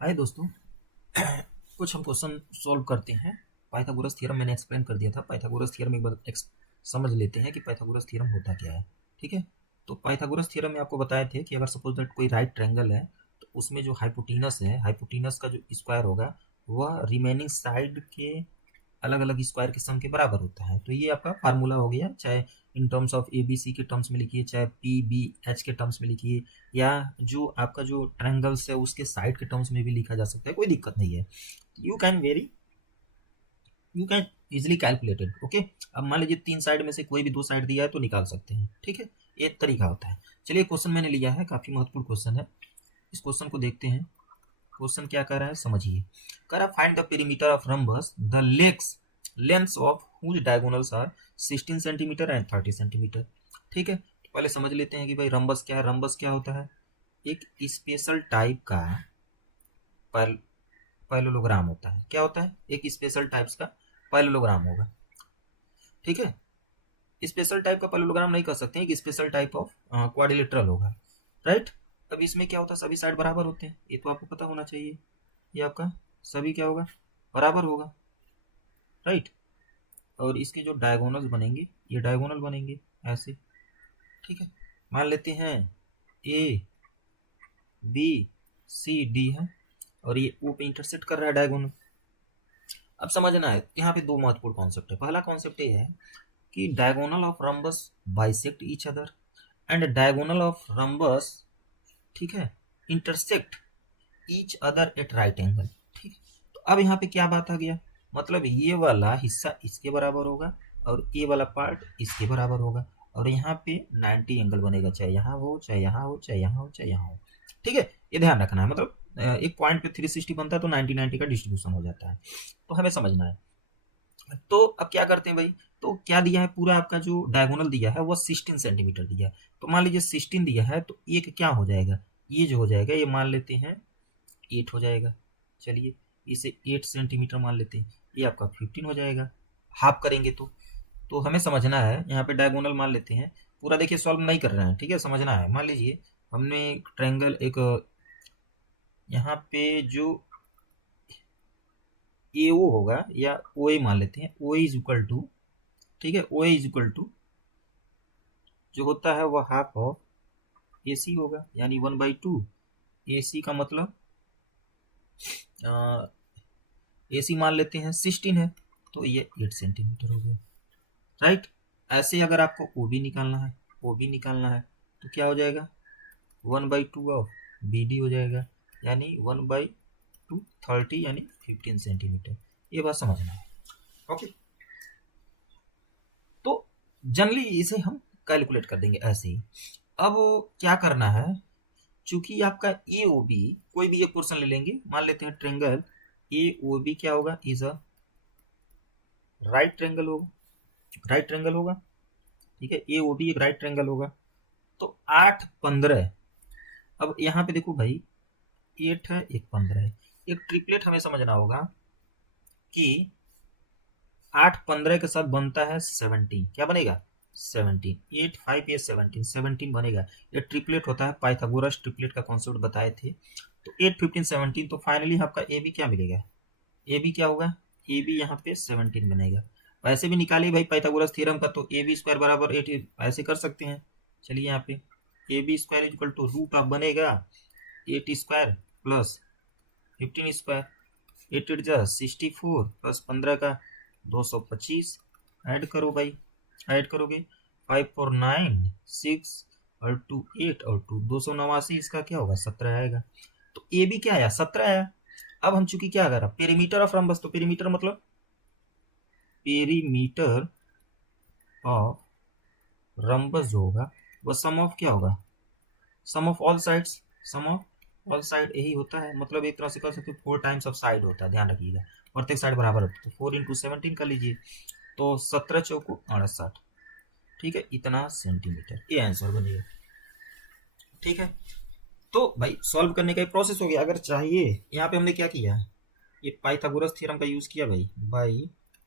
आइए दोस्तों, कुछ हम क्वेश्चन सॉल्व करते हैं। पाइथागोरस थ्योरम मैंने एक्सप्लेन कर दिया था। पाइथागोरस थ्योरम एक बार समझ लेते हैं कि पाइथागोरस थ्योरम होता क्या है। ठीक है, तो पाइथागोरस थ्योरम में आपको बताए थे कि अगर सपोज दैट कोई राइट ट्रायंगल है तो उसमें जो हाइपोटेनस है, हाइपोटेनस का जो स्क्वायर होगा वह रिमेनिंग साइड के अलग अलग स्क्वायर के सम के बराबर होता है। तो ये आपका फार्मूला हो गया, चाहे in terms of A B C के टर्म्स में लिखिए, चाहे पी बी एच के टर्म्स में लिखिए, या जो आपका जो ट्रायंगल्स है उसके साइड के टर्म्स में भी लिखा जा सकता है, कोई दिक्कत नहीं है। You can easily calculated. Okay, अब मान लीजिए तीन साइड में से कोई भी दो साइड दिया है तो निकाल सकते हैं। ठीक है, ये तरीका होता है। चलिए, क्वेश्चन मैंने लिया है, काफी महत्वपूर्ण क्वेश्चन है। इस क्वेश्चन को देखते हैं। क्वेश्चन क्या कर रहा है समझिए। कह रहा find the perimeter of rhombus the legs lengths of whose diagonals are 16 centimetre and 30 centimetre. ठीक है, तो पहले समझ लेते हैं कि भाई रंबस क्या है। रंबस क्या होता है? एक स्पेशल टाइप का पैरेललोग्राम होता है। क्या होता है? एक स्पेशल टाइप्स का पैरेललोग्राम होगा। ठीक है, स्पेशल टाइप का पैरेललोग्राम नहीं कर सकते हैं, एक स्पेशल टाइप ऑफ क्वाड्रिलेटरल होगा। राइट, अब इसमें क्या होता है, सभी साइड बराबर होते हैं, ये तो आपको पता होना चाहिए। ये आपका सभी क्या होगा, बराबर होगा। राइट, और इसके जो डायगोनल बनेंगे, ये डायगोनल बनेंगे ऐसे। ठीक है, मान लेते हैं ए बी सी डी है और ये ओ पे इंटरसेक्ट कर रहा है डायगोनल। अब समझना है, यहाँ पे दो महत्वपूर्ण कॉन्सेप्ट है। पहला कॉन्सेप्ट ये है कि diagonal of rhombus bisect each other and diagonal of rhombus, ठीक है, intersect each other at right angle. ठीक है, तो अब यहाँ पे क्या बात आ गया, मतलब ये वाला हिस्सा इसके बराबर होगा और ये वाला पार्ट इसके बराबर होगा, और यहाँ पे 90 एंगल बनेगा, चाहे यहाँ हो, चाहे यहाँ हो, चाहे यहाँ हो, चाहे यहाँ हो। ठीक है, ये ध्यान रखना है। मतलब एक पॉइंट पे 360 बनता है तो 90 90 का डिस्ट्रीब्यूशन हो जाता है, तो हमें समझना है। तो अब क्या करते हैं भाई, तो क्या दिया है, पूरा आपका जो डायगोनल दिया है वो 16 सेंटीमीटर दिया है। तो मान लीजिए 16 दिया है तो एक क्या हो जाएगा, ये जो हो जाएगा ये मान लेते हैं 8 हो जाएगा। चलिए, इसे 8 सेंटीमीटर मान लेते हैं, ये आपका 15 हो जाएगा। हाफ करेंगे तो हमें समझना है, यहाँ पे डायगोनल मान लेते हैं। पूरा देखिए सॉल्व नहीं कर रहे हैं, ठीक है, समझना है। मान लीजिए हमने ट्रायंगल एक यहाँ पे जो ए ओ होगा या ओ ए मान लेते हैं, ओ इज इक्वल टू, ठीक है, ओ इज इक्वल टू जो होता है वो हाफ ऑफ ए सी होगा, यानी 1/2। ए सी का मतलब ए सी मान लेते हैं 16 है, तो ये 8 सेंटीमीटर हो गया। राइट, ऐसे अगर आपको ओ बी निकालना है, ओ बी निकालना है तो क्या हो जाएगा, 1/2 ऑफ बी डी हो जाएगा, यानी 1/2 30 यानी 15 सेंटीमीटर। ये बात समझना है। ओके, तो जनरली इसे हम कैलकुलेट कर देंगे ऐसे ही। अब क्या करना है, चूंकि आपका ए ओ बी, कोई भी एक पोर्शन ले लेंगे, मान लेते हैं ट्रेंगल ए ओ बी क्या होगा, इज अ राइट ट्रेंगल होगा। राइट ट्रेंगल होगा, ठीक है, ए ओ बी एक राइट ट्रेंगल होगा। तो 8 15, अब यहाँ पे देखो भाई 8 है, एक 15 है, एक ट्रिपलेट हमें समझना होगा कि 8 15 के साथ बनता है 17। क्या बनेगा, 17। 8 5 ये 17, 17 बनेगा। ये ट्रिपलेट होता है, पाइथागोरस ट्रिपलेट का कॉन्सेप्ट बताए थे। तो 8 15 17, तो फाइनली आपका ए बी क्या मिलेगा, ए बी क्या होगा, ए बी यहाँ पे 17 बनेगा। वैसे भी निकालिए भाई पाइथागोरस थ्योरम का, तो ए बी स्क्वायर बराबर 8 ऐसे कर सकते हैं। चलिए, यहाँ पे A B square equal to root of बनेगा 8 स्क्वायर प्लस 15 स्क्वायर। 8 8 जा 64 प्लस 15 का 225। ऐड करो भाई, ऐड करोगे 5 4 9 6 और 2 8 और 2 289, इसका क्या होगा, 17 आएगा। तो ए बी क्या आया, 17 आया। अब हम चूंकि क्या कर रहा, पेरीमीटर ऑफ रंबस, तो पेरीमीटर मतलब पेरीमीटर ऑफ रंबस जो होगा वह सम ऑफ क्या होगा, sum of all sides. Sum of all side यही होता है, मतलब एक तरह से कह सकते 4 टाइम्स ऑफ साइड होता है, ध्यान रखिएगा, प्रत्येक साइड बराबर होता है। तो 4 इंटू 17 कर लीजिए, तो 17 चौको 68, ठीक है, इतना सेंटीमीटर, ये आंसर बनेगा। ठीक है, तो भाई सॉल्व करने का प्रोसेस हो गया। अगर चाहिए, यहाँ पे हमने क्या किया, ये पाइथागोरस थ्योरम का यूज किया भाई, by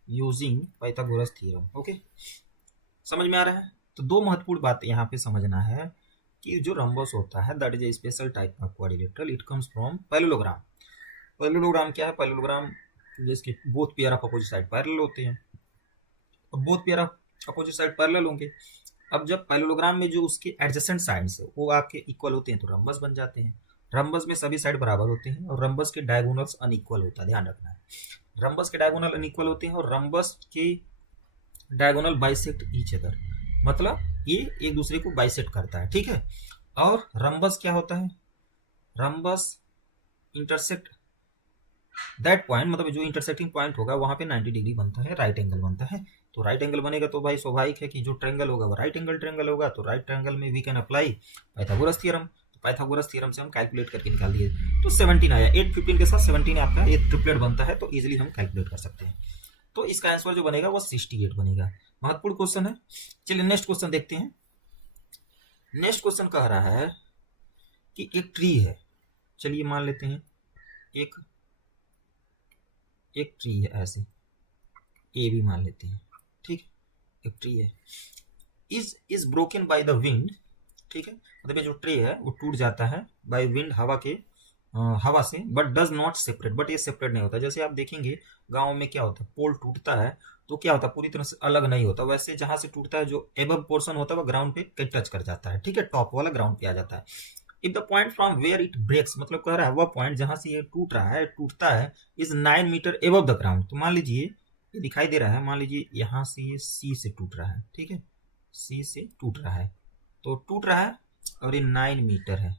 using Pythagoras theorem. Okay, समझ में आ रहा है। तो दो महत्वपूर्ण बात यहाँ पे समझना है कि जो रंबस होता है that is a special type of quadrilateral, it comes from parallelogram. Parallelogram क्या है? पैरेललोग्राम जिसके both pair of opposite side parallel होते हैं। अब both pair of opposite side parallel होंगे। अब जब पैरेललोग्राम में जो उसके एडजेसेंट साइड्स है वो आपके इक्वल होते हैं तो रम्बस बन जाते हैं। रम्बस में सभी साइड बराबर होते हैं और रम्बस के डायगोनल्स अनइक्वल होता है, ध्यान रखना है। रम्बस के डायगोनल अनइक्वल होते हैं और रम्बस के डायगोनल बाइसेक्ट ईच अदर, मतलब ये एक दूसरे को बाइसेक्ट करता है, ठीक है। और रम्बस क्या होता है? रम्बस इंटरसेक्ट दैट पॉइंट, मतलब जो इंटरसेक्टिंग पॉइंट होगा वहां पे 90 डिग्री बनता है, राइट एंगल बनता है। तो राइट एंगल बनेगा तो भाई स्वाभाविक है कि जो ट्रायंगल होगा वो राइट एंगल ट्रायंगल होगा। तो राइट ट्रायंगल में we can apply Pythagoras theorem. तो पाइथागोरस थ्योरम से हम कैलकुलेट करके निकाल दिए तो 17 आया। 8 15 के साथ 17 आपका ये ट्रिपलेट बनता है, तो इजिली हम कैलकुलेट कर सकते हैं। तो इसका आंसर जो बनेगा वो 68 बनेगा। महत्वपूर्ण क्वेश्चन है। चलिए नेक्स्ट क्वेश्चन देखते हैं। नेक्स्ट क्वेश्चन कह रहा है कि एक ट्री है, चलिए मान लेते हैं एक ट्री है, ऐसे ए भी मान लेते हैं, ठीक है। एक ट्री है, is broken by the wind, ठीक है। मतलब ये जो ट्री है वो टूट जाता है बाय विंड, हवा से, but does not separate, but ये सेपरेट नहीं होता। जैसे आप देखेंगे गांव में क्या होता है, पोल टूटता है तो क्या होता है, पूरी तरह से अलग नहीं होता। वैसे जहां से टूटता है जो एबव पोर्शन होता है वो ग्राउंड पे टच कर जाता है, ठीक है, टॉप वाला ग्राउंड पे आ जाता है। If the point from where it breaks, मतलब कह रहा है वह पॉइंट जहां से ये टूट रहा है, टूटता है, is 9 metre above the ground. तो मान लीजिए ये दिखाई दे रहा है, मान लीजिए यहाँ से ये सी से टूट रहा है, ठीक है, सी से टूट रहा है, तो टूट रहा है और ये 9 मीटर है,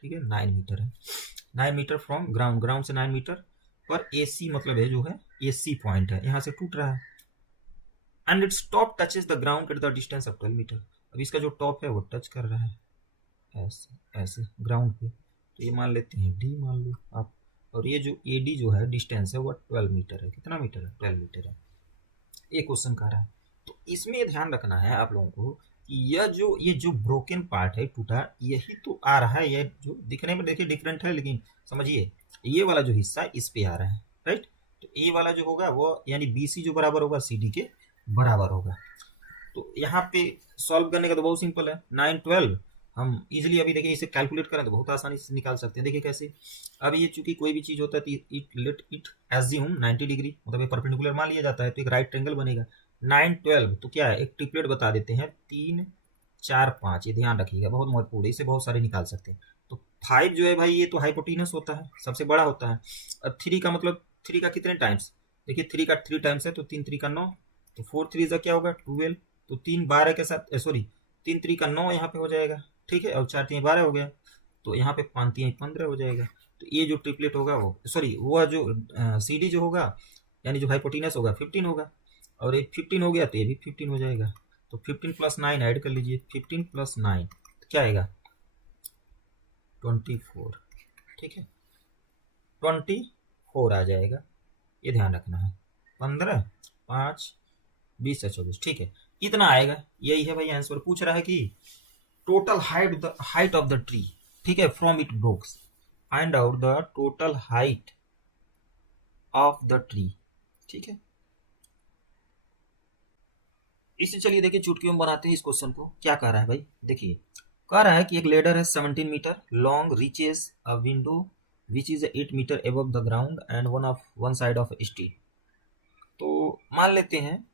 ठीक है, 9 मीटर है, 9 मीटर फ्रॉम ग्राउंड, ग्राउंड से 9 मीटर पर ए सी, मतलब है जो है ए सी पॉइंट है, यहाँ से टूट रहा है। And its top touches the ground at the distance of 12 metre. अब इसका जो टॉप है वो टच कर रहा है ऐसे ऐसे ग्राउंड पे, तो ये मान लेते हैं डी मान लो आप। और ये जो ए डी जो है डिस्टेंस है वो 12 मीटर है। कितना मीटर है? 12 मीटर है। ये क्वेश्चन कह रहा है। तो इसमें ये ध्यान रखना है आप लोगों को कि ये जो ब्रोकन पार्ट है, टूटा, यही तो आ रहा है। ये जो दिखने में देखिए डिफरेंट है, लेकिन समझिए ये वाला जो हिस्सा इस पे आ रहा है, राइट। तो ए वाला जो होगा वो यानी बी सी जो बराबर होगा सी डी के बराबर होगा। तो यहाँ पे सॉल्व करने का तो बहुत सिंपल है, 9 12 हम इजिली अभी देखिए इसे कैलकुलेट करें तो बहुत आसानी से निकाल सकते हैं। देखिए कैसे, अब ये चूंकि कोई भी चीज होता है तो it let it assume 90 degree, मतलब ये परपेंडिकुलर मान लिया जाता है, तो एक राइट ट्रायंगल बनेगा। 9 12 तो क्या है, एक ट्रिपलेट बता देते हैं, 3 4 5, ये ध्यान रखिएगा, बहुत महत्वपूर्ण है, इसे बहुत सारे निकाल सकते हैं। तो 5 जो है भाई ये तो हाइपोटेनस होता है, सबसे बड़ा होता है। और 3 का मतलब 3 का कितने टाइम्स, देखिए 3 का 3 टाइम्स है, तो 3 3 का 9, तो 4 3 का क्या होगा 12, तो 3 12 के साथ सॉरी 3 3 का 9 यहाँ पे हो जाएगा, ठीक है, और 4 3 12 हो गया, तो यहाँ पे 5 3 15 हो जाएगा। तो ये जो ट्रिपलेट होगा वो सॉरी वो जो सी डी जो होगा यानी जो हाइपोटेनस होगा 15 होगा, और ये 15 हो गया तो ये भी 15 हो जाएगा। तो 15 प्लस 9 ऐड कर लीजिए, 15 प्लस 9 तो क्या आएगा 24, ठीक है, 24 आ जाएगा, ये ध्यान रखना है। 15 5 20 से 24, ठीक है, इतना आएगा। यही है भाई आंसर। पूछ रहा है कि total height of the tree, ठीक है, from it ब्रोक्स, find out the total height of the tree, ठीक है। इसे चलिए देखिए चुटकियों में बनाते हैं इस क्वेश्चन को। क्या कह रहा है भाई, देखिए कह रहा है कि एक लेडर है 17 metre long, reaches a window which is 8 metre above the ground and one side of street. तो मान लेते हैं,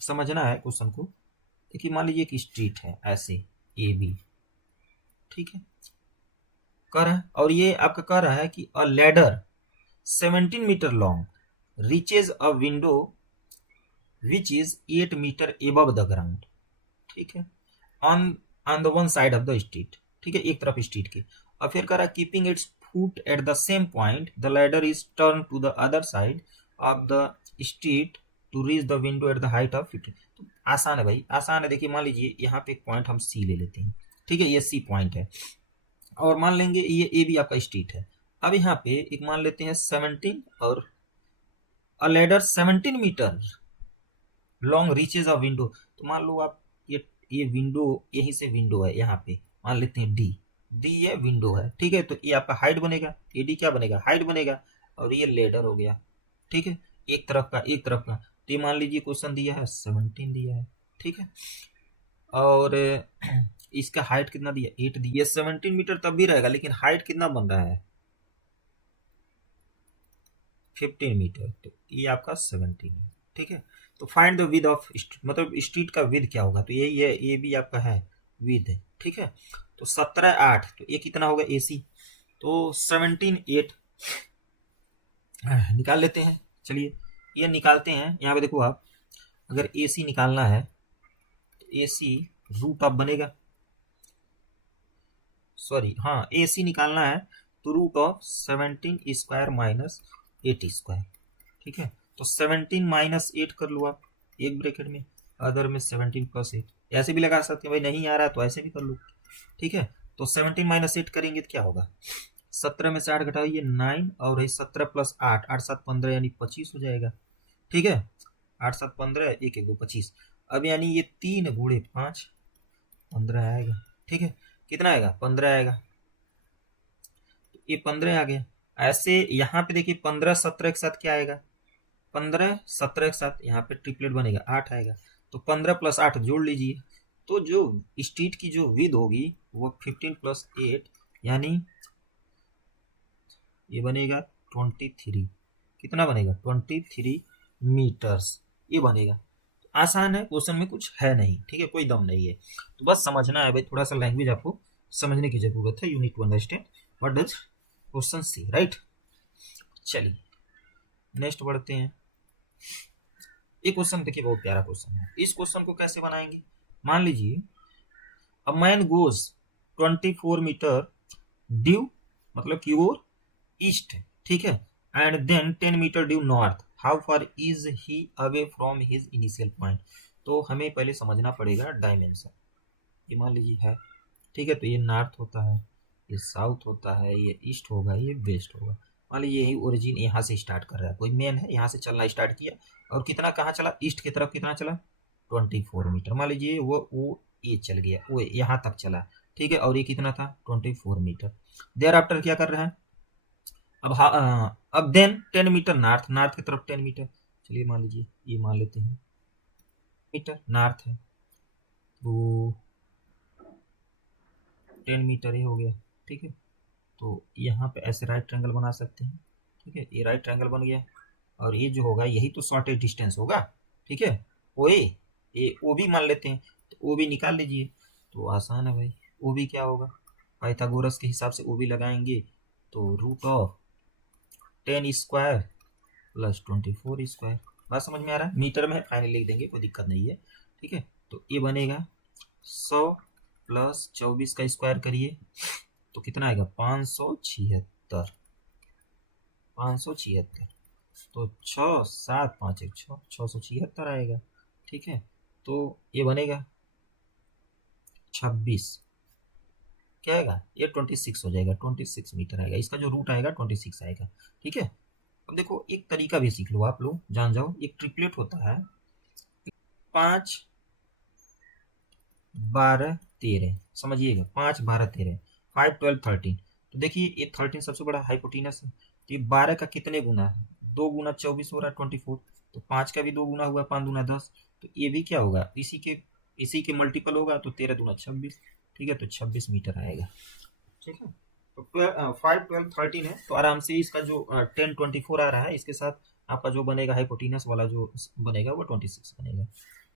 समझना है क्वेश्चन को। देखिए मान लीजिए एक स्ट्रीट है ऐसे ए बी, ठीक है, कह रहा है, और ये आपका कह रहा है कि a ladder 17 metre long reaches a window which is 8 metre above the ground, ठीक है, on on the one side of the street, ठीक है, एक तरफ स्ट्रीट के। और फिर कह रहा है keeping its foot at the same point the ladder is turn to the other side of the street to reach the window at the height of 15। तो आसान है भाई, आसान है। देखिए मान लीजिए यहाँ पे एक पॉइंट हम सी ले लेते हैं, ठीक है, ये सी पॉइंट है, और मान लेंगे ये ए भी आपका स्ट्रीट है। अब यहाँ पे एक मान लेते हैं 17 और a ladder 17 metre long reaches a window. तो मान लो आप ये विंडो, यहीं से विंडो है, यहाँ पे मान लेते हैं डी, डी ये विंडो है, ठीक है, तो ये आपका हाइट बनेगा, ए डी क्या बनेगा हाइट बनेगा, और ये लेडर हो गया, ठीक है, एक तरफ का एक तरफ का। तो ये मान लीजिए क्वेश्चन दिया है 17 दिया है, ठीक है, और इसका हाइट कितना दिया 8 दिया। 17 मीटर तब भी रहेगा, लेकिन हाइट कितना बन रहा है 15 मीटर, तो ये आपका 17 है। ठीक है, तो फाइंड द विद ऑफ मतलब स्ट्रीट का विद क्या होगा, तो यही है, ये भी आपका है विद है। ठीक है, तो 17 8, तो ये कितना होगा AC, तो 17 8 निकाल लेते हैं। चलिए ये निकालते हैं। यहाँ पे देखो आप, अगर AC निकालना है तो AC रूट ऑफ बनेगा, सॉरी हाँ, AC निकालना है तो root of 17 square minus 8 square. ठीक है, तो 17 माइनस 8 कर लो आप एक ब्रैकेट में, अदर में 17 प्लस 8, ऐसे भी लगा सकते हैं भाई, नहीं आ रहा तो ऐसे भी कर लो। ठीक है, तो 17 माइनस 8 करेंगे तो क्या होगा, 17 में से 8 घटाइए 9, और 17 प्लस 8, 8 7 15 यानी 25 हो जाएगा। ठीक है, 8 7 15, 1 1 2 25। अब यानी ये 3 गुणे 5 15 आएगा। ठीक है, कितना आएगा, 15 आएगा, तो ये 15 आ गया। ऐसे यहाँ पे देखिए 15 17 के साथ क्या आएगा, 15 17 के साथ यहाँ पे ट्रिपलेट बनेगा 8 आएगा, तो 15 प्लस 8 जोड़ लीजिए, तो जो स्ट्रीट की जो विद होगी वो 15 प्लस 8 यानी ये बनेगा 23। कितना बनेगा, 23 मीटर्स ये बनेगा। आसान है, क्वेश्चन में कुछ है नहीं। ठीक है, कोई दम नहीं है, तो बस समझना है भाई, थोड़ा सा लैंग्वेज आपको समझने की जरूरत है। You need to understand what does question see, right. चलिए नेक्स्ट बढ़ते हैं। ये क्वेश्चन देखिए बहुत प्यारा क्वेश्चन है। इस क्वेश्चन को कैसे बनाएंगे, मान लीजिए a man goes 24 metre due मतलब की ओर ईस्ट, ठीक है, and then 10 metre due north, how far is he away from his initial point. तो हमें पहले समझना पड़ेगा डायमेंशन। ये मान लीजिए है, ठीक है, तो ये नॉर्थ होता है, ये साउथ होता है, ये ईस्ट होगा, ये वेस्ट होगा। मान लीजिए यही ओरिजिन यहाँ से स्टार्ट कर रहा है, कोई मैन है यहाँ से चलना स्टार्ट किया, और कितना कहाँ चला, ईस्ट की तरफ कितना चला, 24 मीटर। मान लीजिए वो ये चल गया, वो यहाँ तक चला, ठीक है, और ये कितना था 24 मीटर। देयर आफ्टर क्या कर रहा है, अब देन 10 मीटर नॉर्थ, नॉर्थ की तरफ 10 मीटर। चलिए मान लीजिए ये मान लेते हैं मीटर नॉर्थ है, तो 10 मीटर ही हो गया। ठीक है, तो यहाँ पे ऐसे राइट ट्रायंगल बना सकते हैं। ठीक है, ये राइट ट्रायंगल बन गया, और ये जो होगा यही तो शॉर्टेज डिस्टेंस होगा। ठीक है, ओ ए ओ भी मान लेते हैं, तो ओ भी निकाल लीजिए, तो आसान है भाई। ओ भी क्या होगा, पाइथागोरस के हिसाब से ओ भी लगाएंगे, तो root of 10 square plus 24 square. बात समझ में आ रहा है, मीटर में है, फाइनल लिख देंगे, कोई दिक्कत नहीं है। ठीक है, तो ये बनेगा 100 प्लस 24 का स्क्वायर करिए तो कितना आएगा, 576, 576, तो 6 7 5 1 6, 676 आएगा। ठीक है, तो ये बनेगा 26, क्या आएगा, ये 26 हो जाएगा, 26 मीटर आएगा, इसका जो रूट आएगा 26 आएगा। ठीक है, अब देखो एक तरीका भी सीख लो आप लोग, जान जाओ, एक ट्रिपलेट होता है 5 12 13, समझिएगा 5 12 13, 5 12 13। तो देखिए ये 13 सबसे बड़ा हाइपोटेनस है, तो ये 12 का कितने गुना है, 2 गुना 24 हो रहा है 24, तो 5 का भी 2 गुना हुआ, 5 दूना 10, तो ये भी क्या होगा, इसी के मल्टीपल होगा, तो 13 दूना 26। ठीक है, तो 26 मीटर आएगा। ठीक है, तो 5 12 13 है, तो आराम से इसका जो 10 24 आ रहा है, इसके साथ आपका जो बनेगा हाइपोटेनस वाला जो बनेगा वो 26 बनेगा।